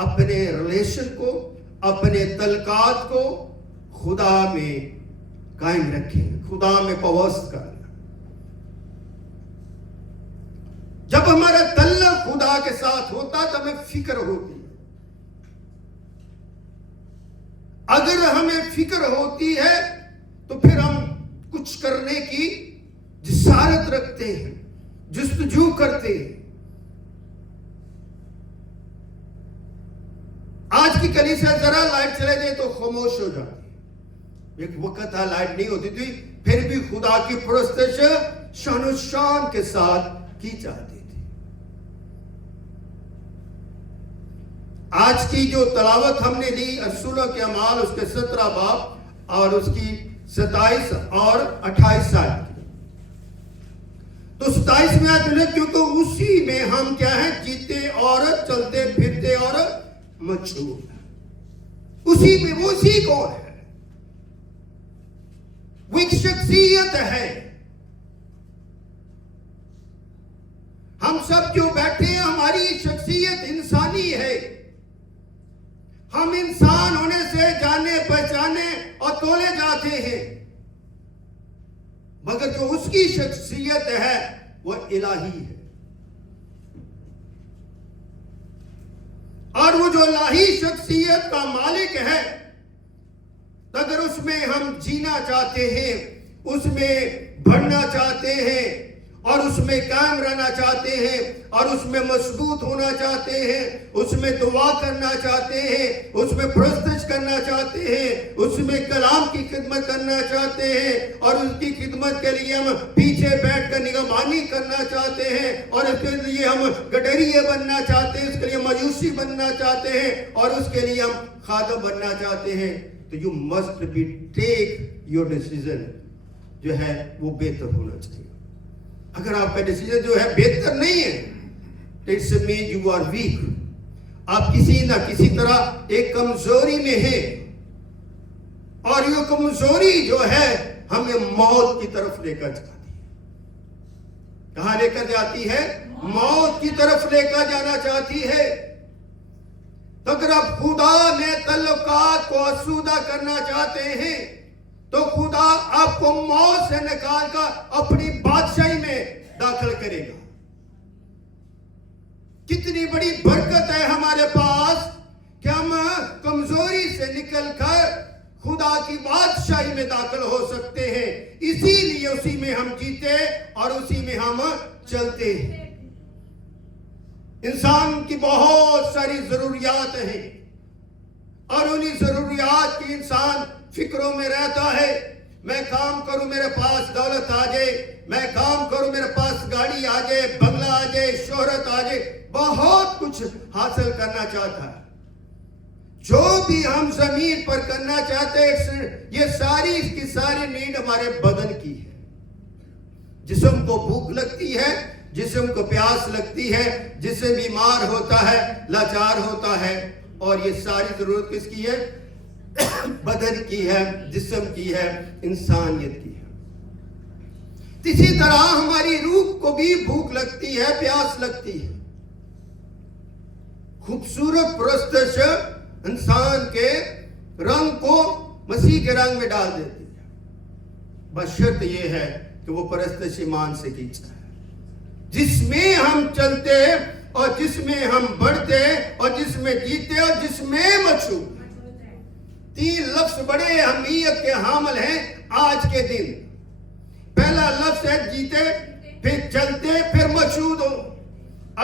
اپنے ریلیشن کو, اپنے تعلقات کو خدا میں قائم رکھیں, خدا میں پوست کرنا. جب ہمارا تعلق خدا کے ساتھ ہوتا تو ہمیں فکر ہوتی. اگر ہمیں فکر ہوتی ہے تو پھر ہم کچھ کرنے کی جسارت رکھتے ہیں, جستجو کرتے ہیں. آج کی کلیسیا ذرا لائٹ چلے جائے تو خاموش ہو جاتی. ایک وقت تھا لائٹ نہیں ہوتی تھی, پھر بھی خدا کی پرستش شان و شان کے ساتھ کی جاتی تھی. آج کی جو تلاوت ہم نے لی رسولوں کے اعمال اس کے 17 باب اور اس کی 27 اور 28 آیت کی, تو 27 میں آیت ملے کیونکہ اسی میں ہم کیا ہیں, جیتے اور چلتے پھرتے اور مشہور. اسی میں وہ اسی کون ہے, وہ ایک شخصیت ہے. ہم سب جو بیٹھے ہیں ہماری شخصیت انسانی ہے. ہم انسان ہونے سے جانے پہچانے اور تولے جاتے ہیں, مگر جو اس کی شخصیت ہے وہ الہی ہے. اور وہ جو الہی شخصیت کا مالک ہے, اگر اس میں ہم جینا چاہتے ہیں, اس میں بڑھنا چاہتے ہیں اور اس میں قائم رہنا چاہتے ہیں اور اس میں مضبوط ہونا چاہتے ہیں, اس میں دعا کرنا چاہتے ہیں, اس میں پرستش کرنا چاہتے ہیں, اس میں کلام کی خدمت کرنا چاہتے ہیں اور اس کی خدمت کے لیے ہم پیچھے بیٹھ کر نگہبانی کرنا چاہتے ہیں اور اس کے لیے ہم گڈریے بننا چاہتے ہیں, اس کے لیے مجوسی بننا چاہتے ہیں اور اس کے لیے ہم خادم بننا چاہتے ہیں, تو you must be take your decision جو ہے وہ بہتر ہونا چاہیے. اگر آپ کا ڈیسیجن جو ہے بہتر نہیں ہے, it's mean you are weak. آپ کسی نہ کسی طرح ایک کمزوری میں ہیں اور یہ کمزوری جو ہے ہمیں موت کی طرف لے کر جاتی ہے. کہاں لے کر جاتی ہے؟ موت کی طرف لے کر جانا چاہتی ہے. تو اگر آپ خدا میں تعلقات کو آسودہ کرنا چاہتے ہیں تو خدا آپ کو موت سے نکال کر اپنی بادشاہی میں داخل کرے گا. کتنی بڑی برکت ہے ہمارے پاس کہ ہم کمزوری سے نکل کر خدا کی بادشاہی میں داخل ہو سکتے ہیں. اسی لیے اسی میں ہم جیتے اور اسی میں ہم چلتے ہیں. انسان کی بہت ساری ضروریات ہیں اور انہی ضروریات کی انسان فکروں میں رہتا ہے. میں کام کروں میرے پاس دولت آ جائے, میں کام کروں میرے پاس گاڑی آ جائے, بنگلہ آ جائے, شہرت آ جائے, بہت کچھ حاصل کرنا چاہتا ہے. جو بھی ہم زمین پر کرنا چاہتے ہیں یہ ساری اس کی ساری نیڈ ہمارے بدن کی ہے. جسم کو بھوک لگتی ہے, جسم کو پیاس لگتی ہے, جسم بیمار ہوتا ہے, لاچار ہوتا ہے, اور یہ ساری ضرورت کس کی ہے؟ بدن کی ہے, جسم کی ہے, انسانیت کی ہے. اسی طرح ہماری روح کو بھی بھوک لگتی ہے, پیاس لگتی ہے. خوبصورت پرستش انسان کے رنگ کو مسیح کے رنگ میں ڈال دیتی ہے, بس شرط یہ ہے کہ وہ پرستش ایمان سے کی جائے, جس میں ہم چلتے اور جس میں ہم بڑھتے اور جس میں جیتے اور جس میں مشہور. 3 لفظ بڑے اہمیت کے حامل ہیں آج کے دن. پہلا لفظ ہے جیتے, پھر چلتے, پھر مشہور ہو.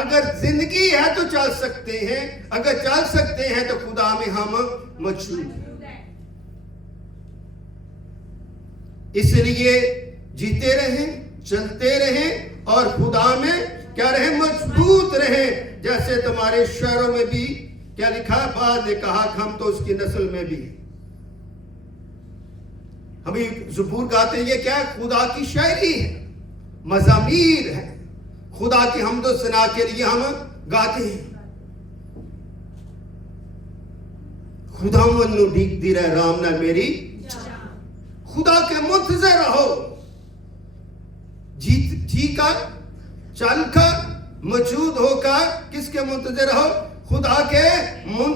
اگر زندگی ہے تو چل سکتے ہیں, اگر چل سکتے ہیں تو خدا میں ہم مشہور ہیں. اس لیے جیتے رہیں, چلتے رہیں اور خدا میں کیا رہیں؟ مضبوط رہیں. جیسے تمہارے شعروں میں بھی کیا لکھا ہے؟ بعد نے کہا کہ ہم تو اس کی نسل میں بھی. ہم زبور گاتے ہیں, یہ کیا ہے؟ خدا کی شاعری ہے, مزامیر ہے, خدا کی حمد و ثنا کے لیے ہم گاتے ہیں. خدا منو ڈھیک دی رہے رام نہ میری, خدا کے منتظر رہو. جی کر, چل کر, موجود ہو کر کس کے منتظر رہو؟ خدا کے منتظر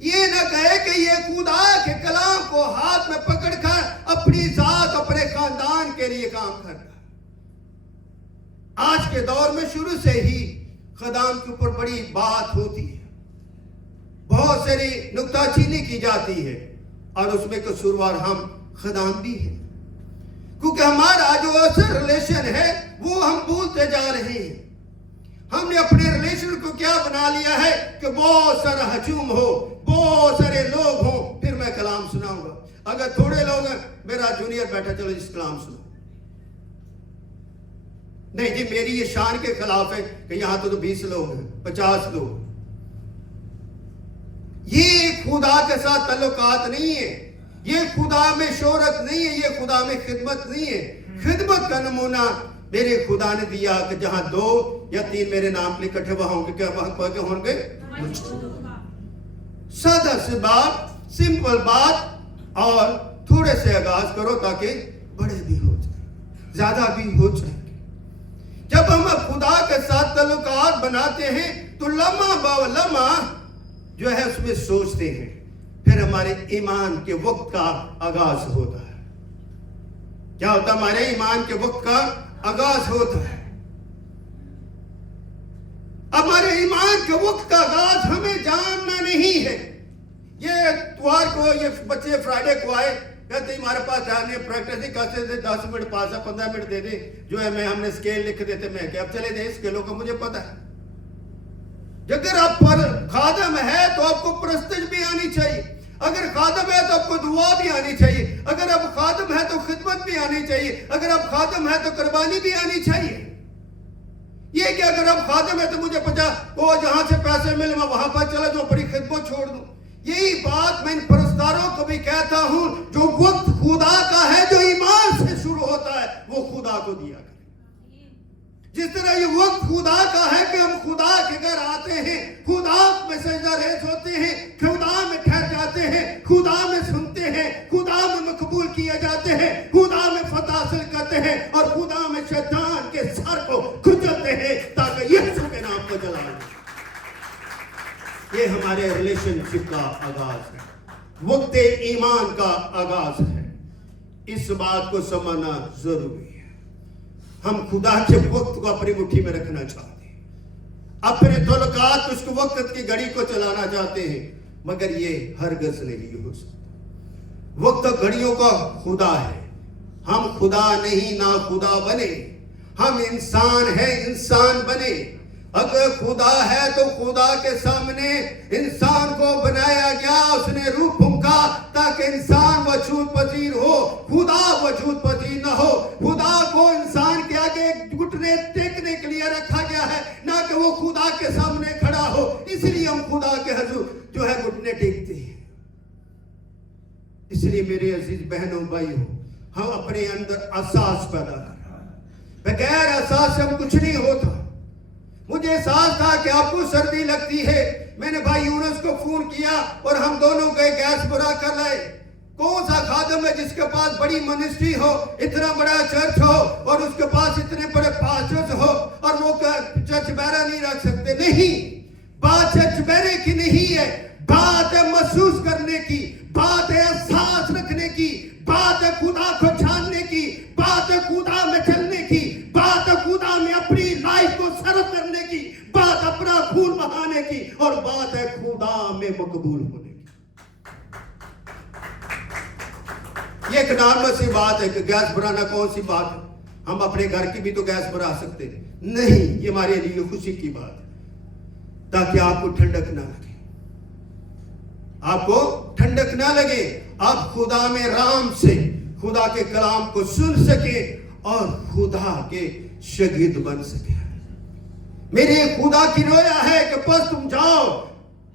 یہ نہ کہے کہ یہ خدا کے کلام کو ہاتھ میں پکڑ کر اپنی ذات اپنے خاندان کے لیے کام کر رہا. آج کے دور میں شروع سے ہی خدام کے اوپر بڑی بات ہوتی ہے, بہت ساری نکتہ چینی کی جاتی ہے, اور اس میں قصوروار ہم خدام بھی ہیں, کیونکہ ہمارا جو اصل ریلیشن ہے وہ ہم بھولتے جا رہے ہیں. ہم نے اپنے ریلیشن کو کیا بنا لیا ہے کہ بہت سارا ہجوم ہو, بہت سارے لوگ ہوں, پھر میں کلام سناؤں گا. اگر تھوڑے لوگ ہیں, میرا جونیئر بیٹھا, چلو جس کلام سنو. نہیں جی, میری یہ شان کے خلاف ہے کہ یہاں تو 20 لوگ ہیں, 50 لوگ. یہ خدا کے ساتھ تعلقات نہیں ہے, یہ خدا میں شہرت نہیں ہے, یہ خدا میں خدمت نہیں ہے. خدمت کا نمونہ میرے خدا نے دیا کہ جہاں 2 یا 3 میرے نام کے اکٹھے وہاں ہوں گے, کیا وہاں کے ہوں گے؟ سادہ سی بات, سمپل بات, اور تھوڑے سے آغاز کرو تاکہ بڑے بھی ہو جائیں, زیادہ بھی ہو جائیں. جب ہم خدا کے ساتھ تعلقات بناتے ہیں تو لمحہ با لمحہ جو ہے اس میں سوچتے ہیں, پھر ہمارے ایمان کے وقت کا آغاز ہوتا ہے. کیا ہوتا ہے؟ ہمارے ایمان کے وقت کا آغاز ہوتا ہے. ہمارے ایمان کے وقت کا آغاز ہمیں جاننا نہیں ہے. یہ اتوار کو یہ بچے فرائیڈے کو آئے, کہتے ہیں ہمارے پاس جانے پریکٹس نہیں کرتے تھے, 10 منٹ 15 منٹ دے دیں, جو ہے ہم نے اسکیل لکھ دیتے. میں کہ اب چلے دیں, اسکیلوں کا مجھے پتا ہے. اگر آپ پر خادم ہے تو آپ کو پرستش بھی آنی چاہیے, اگر خادم ہے تو آپ کو دعا بھی آنی چاہیے, اگر آپ خادم ہے تو خدمت بھی آنی چاہیے, اگر آپ خادم ہے تو قربانی بھی آنی چاہیے. یہ کہ اگر آپ خادم ہے تو مجھے پتا وہ جہاں سے پیسے ملے میں وہاں پر چلا جاؤں, بڑی خدمت چھوڑ دوں. یہی بات میں ان پرستاروں کو بھی کہتا ہوں, جو وقت خدا کا ہے, جو ایمان سے شروع ہوتا ہے, وہ خدا کو دیا کریں. جس طرح یہ وقت خدا کا ہے کہ ہم خدا کے گھر آتے ہیں, خدا میں سجدہ ریز ہوتے ہیں, خدا میں ٹھہر جاتے ہیں, خدا میں سنتے ہیں, خدا میں مقبول کیے جاتے ہیں, خدا میں فتح حاصل کرتے ہیں, اور خدا میں شیطان کے سر کو کچلتے ہیں تاکہ یسوع کے نام کو جلائیں. یہ ہمارے ریلیشن شپ کا آغاز ہے, وقت ایمان کا آغاز ہے. اس بات کو سمجھنا ضروری ہے. ہم خدا کے وقت کو اپنی مٹھی میں رکھنا چاہتے ہیں, اپنے تعلقات اس کو وقت کی گھڑی کو چلانا چاہتے ہیں, مگر یہ ہرگز نہیں ہو سکتا. وقت گھڑیوں کا خدا ہے, ہم خدا نہیں, نہ خدا بنے. ہم انسان ہیں, انسان بنے. اگر خدا ہے تو خدا کے سامنے انسان کو بنایا گیا, اس نے روح پھونکا تاکہ انسان وجود پذیر ہو, خدا وجود پذیر نہ ہو. خدا کو انسان کے آگے گھٹنے ٹیکنے کے لیے رکھا گیا ہے, نہ کہ وہ خدا کے سامنے کھڑا ہو. اس لیے ہم خدا کے حضور جو ہے گھٹنے ٹیکتے ہیں. اس لیے میرے عزیز بہنوں بھائیوں, ہم اپنے اندر احساس پیدا کریں. بغیر احساس سے ہم کچھ نہیں ہوتا. مجھے احساس تھا کہ آپ کو سردی لگتی ہے, میں نے بھائی یونس کو فون کیا اور ہم دونوں گئے گیس بھرا کر لائے. کون سا خادم ہے جس کے پاس بڑی منسٹری ہو, اتنا بڑا چرچ ہو, اور اس کے پاس اتنے بڑے پاسٹرز ہو, اور وہ چرچ بیرا نہیں رکھ سکتے؟ نہیں, بات چرچ بیرے کی نہیں ہے, بات ہے محسوس کرنے کی, بات ہے احساس رکھنے کی, بات ہے خدا کو جاننے کی, بات ہے خدا میں چلنے کی, بات ہے خدا میں اپنی لائف کو صرف کرنے کی, بات اپنا خون بہانے کی, اور بات ہے خدا میں مقبول ہونے کی. یہ ایک نارمل سی بات ہے کہ گیس بھرانا کون سی بات ہے؟ ہم اپنے گھر کی بھی تو گیس بھرا سکتے ہیں. نہیں, یہ ہمارے لیے خوشی کی بات ہے, تاکہ آپ کو ٹھنڈک نہ لگے, آپ کو ٹھنڈک نہ لگے, آپ خدا میں رام سے خدا کے کلام کو سن سکیں اور خدا کے شاگرد بن سکیں. میرے خدا کی رویا ہے کہ بس تم جاؤ,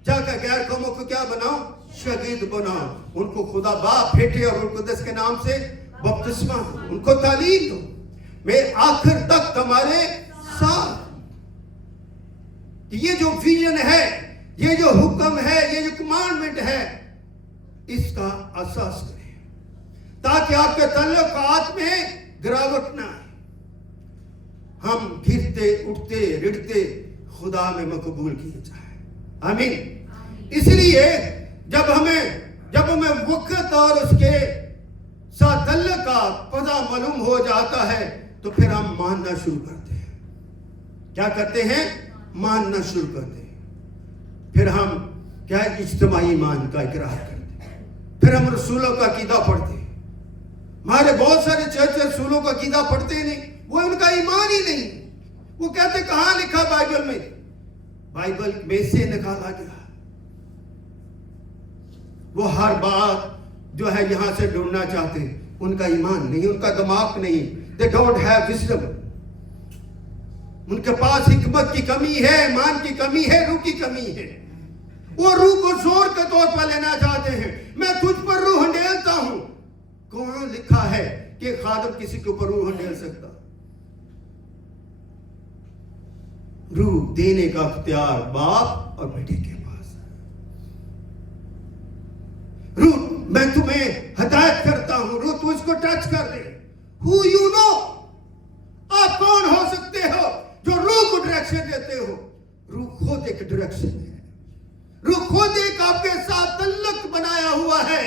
جا کر غیر قوموں کو کیا بناؤ؟ شاگرد بناؤ. ان کو خدا باپ, بیٹے اور روح القدس کے نام سے بپتسمہ دو, ان کو تعلیم دو, میں آخر تک تمہارے ساتھ. یہ جو ویژن ہے, یہ جو حکم ہے, یہ جو کمانڈمنٹ ہے, اس کا احساس کریں تاکہ آپ کے تعلقات میں گراوٹ نہ آئے. ہم گرتے اٹھتے رڑتے خدا میں مقبول کیے جائیں. آمین. اس لیے جب ہمیں وقت اور اس کے ساتھ تعلق کا پتہ معلوم ہو جاتا ہے تو پھر ہم ماننا شروع کرتے ہیں. کیا کرتے ہیں؟ ماننا شروع کرتے ہیں. پھر ہم کیا اجتماعی ایمان کا اقرار کرتے ہیں. پھر ہم رسولوں کا عقیدہ پڑھتے ہیں. ہمارے بہت سارے چرچ رسولوں کا عقیدہ پڑھتے ہی نہیں. وہ ان کا ایمان ہی نہیں. وہ کہتے کہاں لکھا بائبل میں؟ بائبل میں سے نکالا گیا. وہ ہر بات جو ہے یہاں سے ڈھونڈنا چاہتے ہیں. ان کا ایمان نہیں, ان کا دماغ نہیں. They don't have wisdom. ان کے پاس حکمت کی کمی ہے, ایمان کی کمی ہے, روح کی کمی ہے. وہ روح کو زور کے طور پر لینا چاہتے ہیں. میں تجھ پر روح ہنڈیلتا ہوں. کہاں لکھا ہے کہ خادم کسی کے اوپر روح ہنڈیل سکتا؟ روح دینے کا اختیار باپ اور بیٹے کے پاس ہے. روح میں تمہیں ہدایت کرتا ہوں, روح تو اس کو ٹچ کر دے. Who you know? آپ کون ہو سکتے ہو جو روح کو ڈائریکشن دیتے ہو؟ روح خود ایک ڈائریکشن ہے. روح خود ایک آپ کے ساتھ تعلق بنایا ہوا ہے,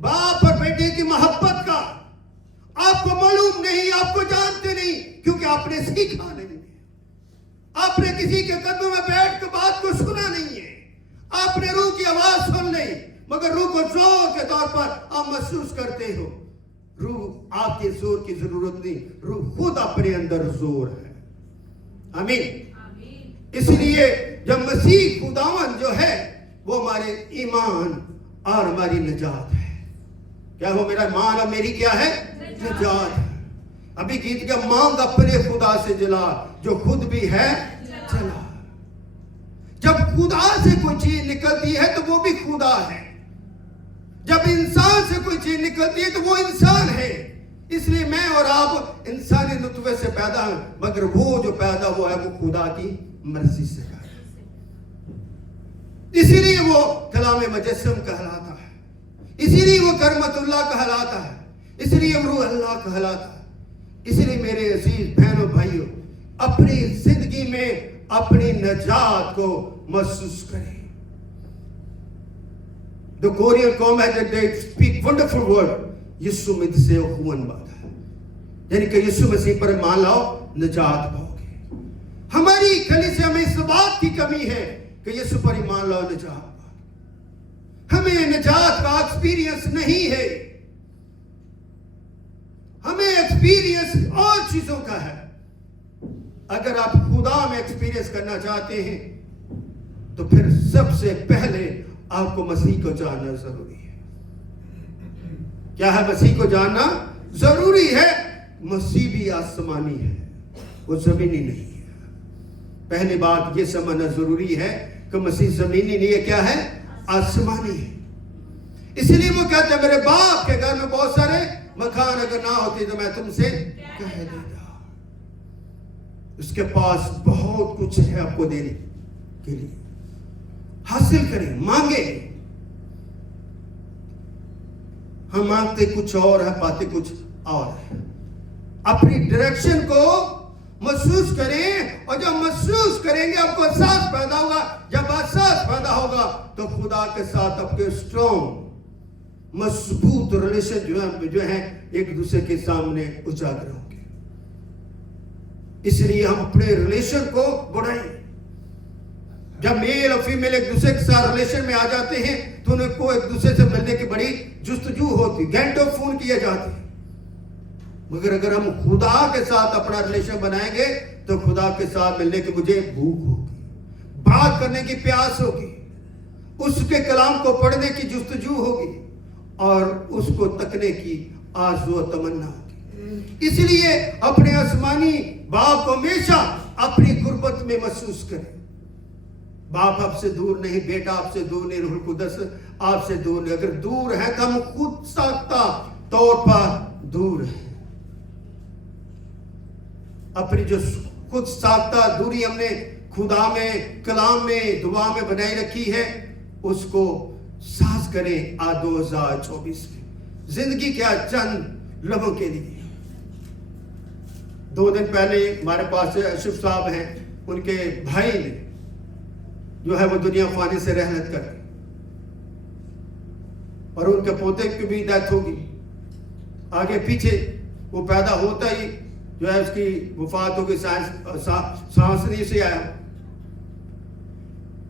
باپ اور بیٹے کی محبت کا. آپ کو معلوم نہیں, آپ کو جانتے نہیں, کیونکہ آپ نے سیکھا نہیں ہے. آپ نے کسی کے قدموں میں بیٹھ کے بات کو سنا نہیں ہے. آپ نے روح کی آواز سن لی, مگر روح کو زور کے طور پر آپ محسوس کرتے ہو. روح آپ کے زور کی ضرورت نہیں, روح خود اپنے اندر زور ہے. آمین. اس لیے جب مسیح خداوند جو ہے وہ ہمارے ایمان اور ہماری نجات ہے. کیا وہ میرا ایمان اور میری کیا ہے؟ نجات ہے. ابھی گیت کیا, مانگ اپنے خدا سے جلا جو خود بھی ہے جلا. جب خدا سے کوئی چیز نکلتی ہے تو وہ بھی خدا ہے. جب انسان سے کوئی چیز نکلتی ہے تو وہ انسان ہے. اس لیے میں اور آپ انسانی نطفے سے پیدا ہیں, مگر وہ جو پیدا ہوا ہے وہ خدا کی مرضی سے پیدا ہے. اسی لیے وہ کلام مجسم کہلاتا ہے. اسی لیے وہ کرمت اللہ کہلاتا ہے. اس لیے روح اللہ کہلاتا ہے. اس لیے میرے عزیز بہنوں بھائیوں, اپنی زندگی میں اپنی نجات کو محسوس کریں. The Korean قوم ہے that they speak wonderful word. یسو میں سے اخوان بات ہے, یعنی کہ یسو مسیح پر مان لاؤ نجات پاؤ گے. ہماری کلیسیا میں اس بات کی کمی ہے کہ یسو پر ایمان لاؤ نجات پاؤ گے. ہمیں نجات کا ایکسپیرینس نہیں ہے. ہمیں ایکسپیرینس اور چیزوں کا ہے. اگر آپ خدا میں ایکسپیرینس کرنا چاہتے ہیں تو پھر سب سے پہلے آپ کو مسیح کو جاننا ضروری ہے. کیا ہے؟ مسیح کو جاننا ضروری ہے. مسیح بھی آسمانی ہے, وہ زمینی نہیں ہے. پہلی بات یہ سمجھنا ضروری ہے کہ مسیح زمینی نہیں ہے, کیا ہے؟ آسمانی ہے. اس لیے وہ کہتے ہیں میرے باپ کے گھر میں بہت سارے مکان اگر نہ ہوتے تو میں تم سے کہہ دیتا. اس کے پاس بہت کچھ ہے آپ کو دینے کے لیے. حاصل کریں, مانگیں. ہم مانگتے کچھ اور ہے, پاتے کچھ اور ہے. اپنی ڈائریکشن کو محسوس کریں, اور جب محسوس کریں گے آپ کو احساس پیدا ہوگا. جب احساس پیدا ہوگا تو خدا کے ساتھ آپ کے اسٹرانگ مضبوط ریلیشن جو ہے ایک دوسرے کے سامنے اجاگر ہوں گے. اس لیے ہم اپنے ریلیشن کو بڑھائیں. جب میل اور فیمیل ایک دوسرے کے ساتھ ریلیشن میں آ جاتے ہیں تو ان کو ایک دوسرے سے ملنے کی بڑی جستجو ہوتی, گھنٹوں فون کیے جاتے ہیں. مگر اگر ہم خدا کے ساتھ اپنا ریلیشن بنائیں گے تو خدا کے ساتھ ملنے کی مجھے بھوک ہوگی, بات کرنے کی پیاس ہوگی, اس کے کلام کو پڑھنے کی جستجو ہوگی, اور اس کو تکنے کی آرزو و تمنا ہوگی. اس لیے اپنے آسمانی باپ کو ہمیشہ اپنی غربت میں محسوس کریں. باپ آپ سے دور نہیں, بیٹا آپ سے دور نہیں, روح القدس آپ سے دور نہیں. اگر دور ہے تو ہم خود ساختہ طور پر دور ہیں. اپنی جو خود ساختہ دوری ہم نے خدا میں, کلام میں, دعا میں بنائی رکھی ہے, اس کو ساز کریں. 2024 میں زندگی کیا چند لمحوں کے لیے. 2 دن پہلے ہمارے پاس اشرف صاحب ہیں, ان کے بھائی نے جو ہے وہ دنیا فانی سے رحلت کر گئے. اور ان کے پوتے کی بھی ڈیتھ ہوگی. آگے پیچھے وہ پیدا ہوتا ہی جو ہے اس کی وفات ہوگی, سانس نہیں سے آیا.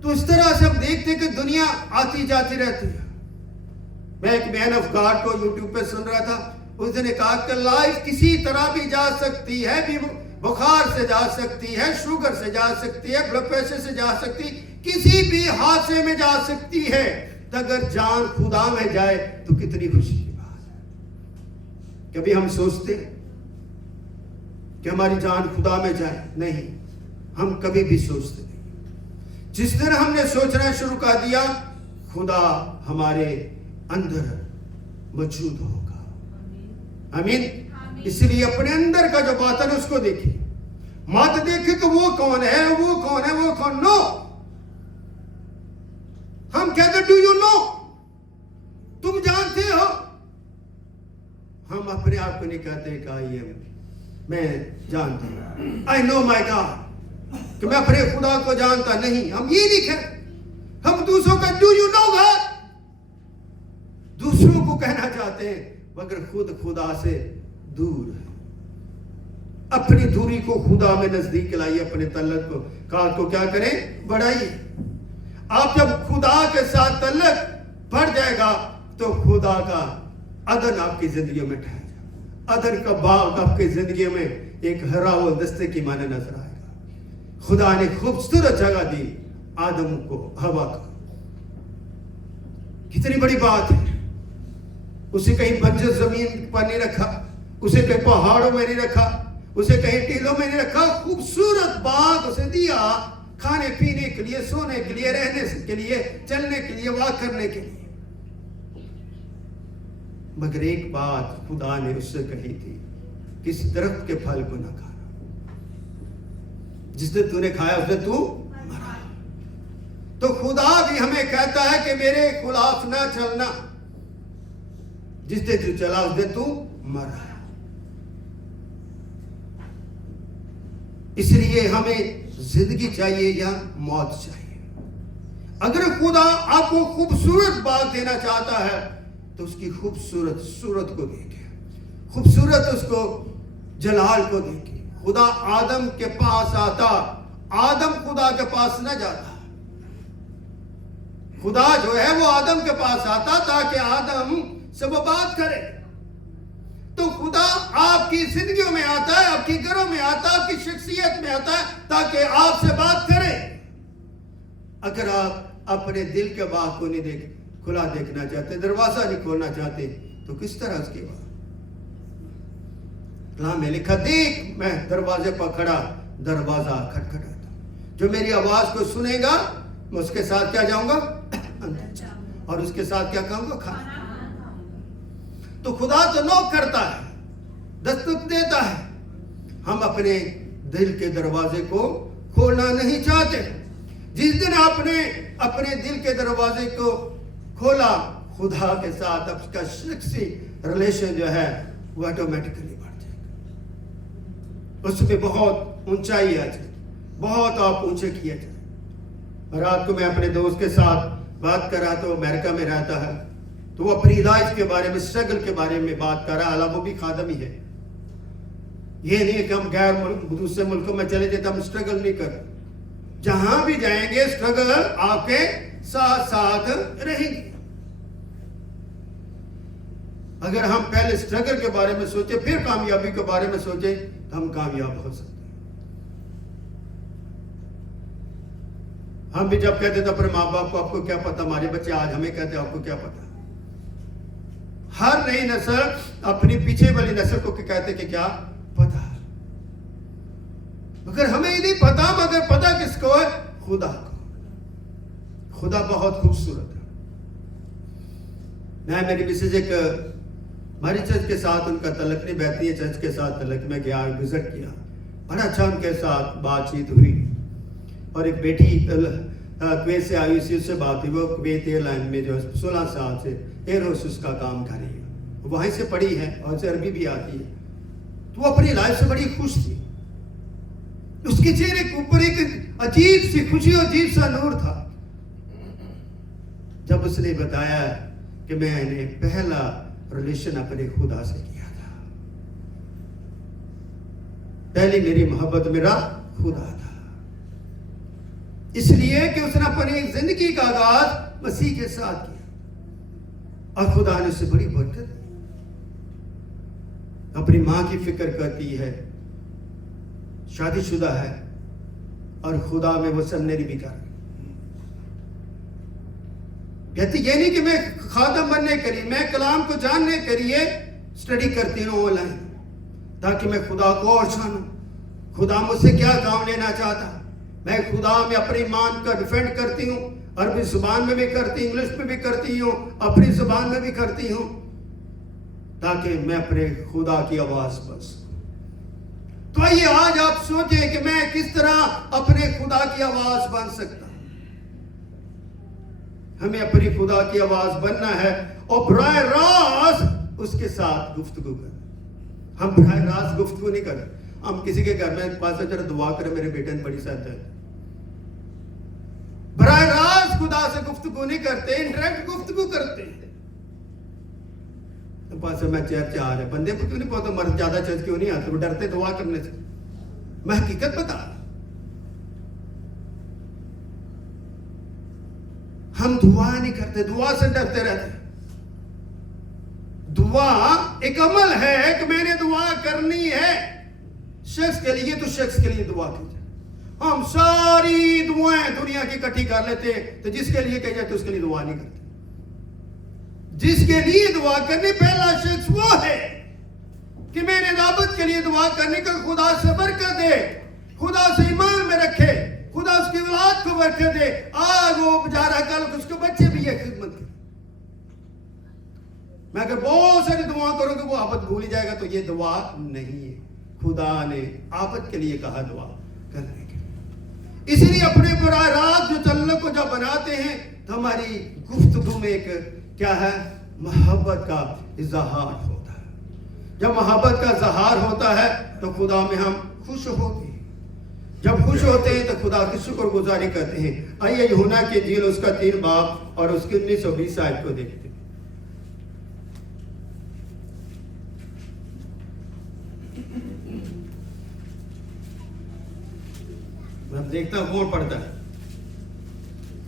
تو اس طرح سے ہم دیکھتے کہ دنیا آتی جاتی رہتی ہے. میں ایک مین آف گاڈ کو یوٹیوب پہ سن رہا تھا, اس نے کہا کہ لائف کسی طرح بھی جا سکتی ہے, بھی بخار سے جا سکتی ہے, شوگر سے جا سکتی ہے, بلڈ پریشر سے جا سکتی, کسی بھی حادثے میں جا سکتی ہے. اگر جان خدا میں جائے تو کتنی خوشی کی بات ہے. کبھی ہم سوچتے کہ ہماری جان خدا میں جائے؟ نہیں, ہم کبھی بھی سوچتے نہیں. جس دن ہم نے سوچنا شروع کر دیا, خدا ہمارے اندر موجود ہوگا. آمین. اس لیے اپنے اندر کا جو باطن اس کو دیکھیں, مت دیکھیں کہ وہ کون ہے, وہ کون ہے, وہ کون. نو, ہم کہتے ڈو یو نو, تم جانتے ہو. ہم اپنے آپ کو نہیں کہتے کہ آئی ایم, میں جانتا ہوں, آئی نو مائی گاڈ, کہ میں اپنے خدا کو جانتا نہیں. ہم یہ نہیں کہتے. ہم دوسروں کا ڈو یو نو گاڈ دوسروں کو کہنا چاہتے ہیں, مگر خود خدا سے دور ہے. اپنی دوری کو خدا میں نزدیک لائیے, اپنے تعلق کو کار کو کیا کریں, بڑھائیے. آپ جب خدا کے ساتھ تعلق بڑھ جائے گا تو خدا کا عدن آپ کی زندگی میں ٹھہر جائے گا. عدن کا باغ آپ کی زندگی میں ایک ہرا ہوا دستے کی مانے نظر آئے گا. خدا نے خوبصورت جگہ دی آدم کو, ہوا کو. کتنی بڑی بات ہے. اسے کہیں بنجر زمین پر نہیں رکھا, اسے کہیں پہاڑوں میں نہیں رکھا, اسے کہیں ٹیلوں میں نہیں رکھا. خوبصورت باغ اسے دیا, کھانے پینے کے لیے, سونے کے لیے, رہنے کے لیے, چلنے کے لیے, واک کرنے کے لیے. مگر ایک بات خدا نے اس سے کہی تھی, کس درخت کے پھل کو نہ کھانا, جس نے تو نے کھایا اس نے تو مرا. تو خدا بھی ہمیں کہتا ہے کہ میرے خلاف نہ چلنا, جس نے تو چلا اس نے تو مرا. اس لیے ہمیں زندگی چاہیے یا موت چاہیے. اگر خدا آپ کو خوبصورت بات دینا چاہتا ہے تو اس کی خوبصورت صورت کو دیکھیں, خوبصورت اس کو جلال کو دیکھیں. خدا آدم کے پاس آتا, آدم خدا کے پاس نہ جاتا. خدا جو ہے وہ آدم کے پاس آتا تاکہ آدم سے وہ بات کرے. تو خدا آپ کی زندگیوں میں آتا ہے, آپ کی گھروں میں آتا ہے, آپ کی شخصیت میں آتا ہے تاکہ آپ سے بات کرے. اگر آپ اپنے دل کے باغ کو نہیں کھلا دیکھنا چاہتے, دروازہ نہیں کھولنا چاہتے, تو کس طرح اس کی بات. کلام میں لکھا, دیکھ میں دروازے پر کھڑا دروازہ کھٹکھٹاتا, جو میری آواز کو سنے گا میں اس کے ساتھ کیا جاؤں گا, اور اس کے ساتھ کیا کہوں گا, کھانا. تو خدا تو نوک کرتا ہے, دستک دیتا ہے. ہم اپنے دل کے دروازے کو کھولنا نہیں چاہتے. جس دن آپ نے اپنے دل کے دروازے کو کھولا, خدا کے ساتھ آپ کا شخصی ریلیشن جو ہے وہ آٹومیٹکلی بڑھ جائے گا. اس میں بہت اونچائی آ جائے, بہت آپ اونچے کیے جائیں. رات کو میں اپنے دوست کے ساتھ بات کر رہا تھا, وہ امریکہ میں رہتا ہے, تو وہ اپنی لائف کے بارے میں, اسٹرگل کے بارے میں بات کر رہا. حالانکہ وہ بھی خادم ہی ہے. یہ نہیں کہ ہم غیر دوسرے ملکوں میں چلے جائیں تو ہم اسٹرگل نہیں کر. جہاں بھی جائیں گے اسٹرگل آپ کے ساتھ ساتھ رہیں گے. اگر ہم پہلے اسٹرگل کے بارے میں سوچیں پھر کامیابی کے بارے میں سوچیں تو ہم کامیاب ہو سکتے ہیں. ہم بھی جب کہتے تھے اپنے ماں باپ کو آپ کو کیا پتا, ہمارے بچے آج ہمیں کہتے ہیں آپ کو کیا پتا. ہر نئی نسل اپنی پیچھے والی نسل کو کہتے کہ کیا پتا, مگر ہمیں یہ نہیں پتا. مگر پتا کس کو ہے, خدا کو. خدا بہت خوبصورت ہے. میں میری مسز ایک ہماری چرچ کے ساتھ ان کا تعلق نہیں, بہترین چرچ کے ساتھ تعلق میں گیا, وزٹ کیا, بڑا اچھا ان کے ساتھ بات چیت ہوئی. اور ایک بیٹی کویت سے آئی, اس سے بات ہوئی. وہ کویت ایئر لائن میں جو 16 سال سے ایئر ہوسٹس کا کام کر رہی ہے, وہیں سے پڑھی ہے اور اسے عربی بھی آتی ہے. تو وہ اپنی لائف سے بڑی خوش تھی. اس کے چہرے کے اوپر ایک عجیب سی خوشی اور عجیب سا نور تھا. جب اس نے بتایا کہ میں نے پہلا ریلیشن اپنے خدا سے کیا تھا. پہلی میری محبت میرا خدا تھا. اس لیے کہ اس نے اپنی زندگی کا آغاز مسیح کے ساتھ کیا اور خدا نے اسے بڑی برکت دی. اپنی ماں کی فکر کرتی ہے, شادی شدہ ہے اور خدا میں وہ سمنری بھی کر رہی. کہتی یہ نہیں کہ میں خادم بننے کے لیے, میں کلام کو جاننے کے لیے اسٹڈی کرتی ہوں آن لائن تاکہ میں خدا کو اور جانوں. خدا مجھ سے کیا کام لینا چاہتا. میں خدا میں اپنی ایمان کا ڈیفینڈ کرتی ہوں, عربی زبان میں بھی کرتی ہوں, انگلش میں بھی کرتی ہوں, اپنی زبان میں بھی کرتی ہوں تاکہ میں اپنے خدا کی آواز بن سکوں. تو آئیے آج آپ سوچیں کہ میں کس طرح اپنے خدا کی آواز بن سکتا ہوں. ہمیں اپنی خدا کی آواز بننا ہے اور براہ راست اس کے ساتھ گفتگو کریں. ہم براہ راست گفتگو نہیں کریں. ہم کسی کے گھر میں پاس ذرا دعا کریں میرے بیٹے نے بڑی ساتھ ہے. براہ راست خدا سے گفتگو نہیں کرتے, انڈائریکٹ گفتگو کرتے ہیں. پاس میں چرچ آ رہے بندے کو کیوں نہیں پتا مرد زیادہ چرچ کیوں نہیں آتے, وہ ڈرتے دعا کرنے سے. میں حقیقت بتا رہا, ہم دعا نہیں کرتے, دعا سے ڈرتے رہتے. دعا ایک عمل ہے کہ میں نے دعا کرنی ہے شخص کے لیے, تو شخص کے لیے دعا کی جائے. ہم ساری دعائیں دنیا کی اکٹھی کر لیتے تو جس کے لیے کہی جائے تو اس کے لیے دعا نہیں کرتے. جس کے لیے دعا کرنے پہلا شخص وہ ہے کہ میرے رابط کے لیے دعا کرنے کا خدا سے برکت دے, خدا سے ایمان میں رکھے, خدا اس کی اولاد کو برکت دے. آج وہ بیچارہ کل اس کے بچے بھی یہ خدمت کریں. میں اگر بہت ساری دعا کروں کہ وہ آفت بھول ہی جائے گا تو یہ دعا نہیں ہے. خدا نے آفت کے لیے کہا دعا کرنے کے. اس لیے اپنے براہ راست جو تعلق کو جب بناتے ہیں تو ہماری گفتگو میں ایک کیا ہے, محبت کا اظہار ہوتا ہے. جب محبت کا اظہار ہوتا ہے تو خدا میں ہم خوش ہوتے ہیں. جب خوش ہوتے ہیں تو خدا کی شکر گزاری کرتے ہیں. آئیے یوحنا کی انجیل اس کا 3 باب اور اس کی 19-20 آیت کو دیکھتے ہیں. میں دیکھتا ہوں کون پڑھتا ہے.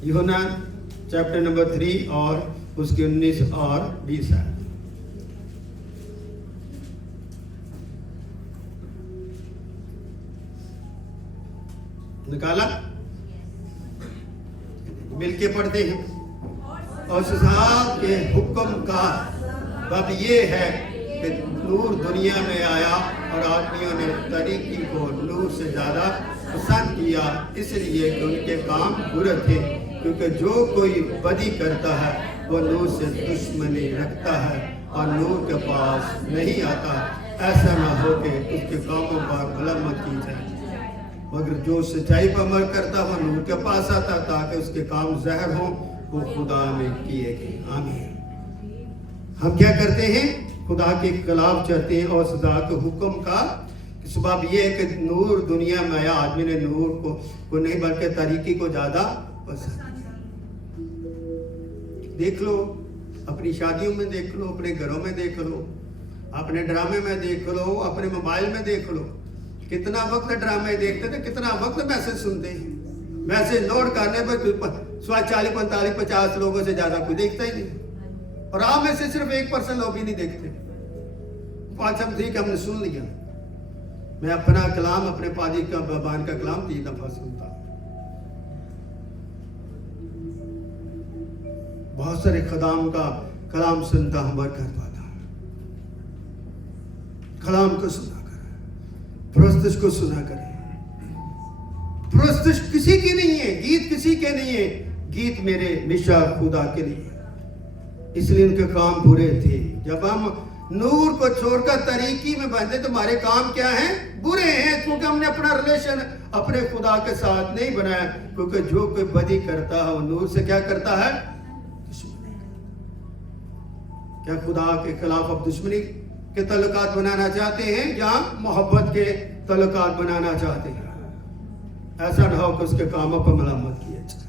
یوحنا چیپٹر نمبر 3 اور اس کی 19 اور 20 آیت. نکالا؟ مل کے پڑھتے ہیں. اور صاحب کے حکم کا باب یہ ہے کہ نور دنیا میں آیا اور آدمیوں نے طریقی کو نور سے زیادہ پسند کیا, اس لیے کہ ان کے کام برے تھے. کیونکہ جو کوئی بدی کرتا ہے وہ نور سے دشمنی رکھتا ہے اور نور کے پاس نہیں آتا, ایسا نہ ہو کہ اس کے کاموں پر ملامت کی جائے. مگر جو سچائی پر عمل کرتا وہ نور کے پاس آتا تاکہ اس کے کام ظاہر ہوں, وہ خدا میں کیے گئے. آمین. ہم کیا کرتے ہیں؟ خدا کے خلاف چلتے ہیں اور خدا کے حکم کا سبب یہ ہے کہ نور دنیا میں آیا, آدمی نے نور کو نہیں بلکہ طریقی کو زیادہ پسند. دیکھ لو, اپنی شادیوں میں دیکھ لو, اپنے گھروں میں دیکھ لو, اپنے ڈرامے میں دیکھ لو, اپنے موبائل میں دیکھ لو. کتنا وقت ڈرامے دیکھتے تھے, کتنا وقت میسج سنتے ہیں. میسج نوٹ کرنے پر 40, 45, 50 لوگوں سے زیادہ کوئی دیکھتا ہی نہیں. اور آپ میں سے صرف 1% لوگ ہی نہیں دیکھتے. 5 ہم تھی کہ ہم نے سن لیا. میں اپنا کلام, اپنے پادری کا بابان کا کلام 3 دفعہ سنتا. بہت سارے خدام کا کلام سنتا ہوں, برکت پاتا ہوں. کلام کو سنا کریں, پرستش کو سنا کریں. پرستش کسی کی نہیں ہے, گیت کسی کے نہیں ہے, گیت میرے ہمیشہ خدا کے لیے. اس لیے ان کے کام برے تھے. جب ہم نور کو چھوڑ کر طریقی میں بندھے تو ہمارے کام کیا ہیں؟ برے ہیں, کیونکہ ہم نے اپنا ریلیشن اپنے خدا کے ساتھ نہیں بنایا. کیونکہ جو کوئی بدی کرتا ہے وہ نور سے کیا کرتا ہے؟ دشمنی. کیا خدا کے خلاف اب دشمنی کے تعلقات بنانا چاہتے ہیں یا محبت کے تعلقات بنانا چاہتے ہیں؟ ایسا نہ ہو کہ اس کے کاموں پر ملامت کیا جائے.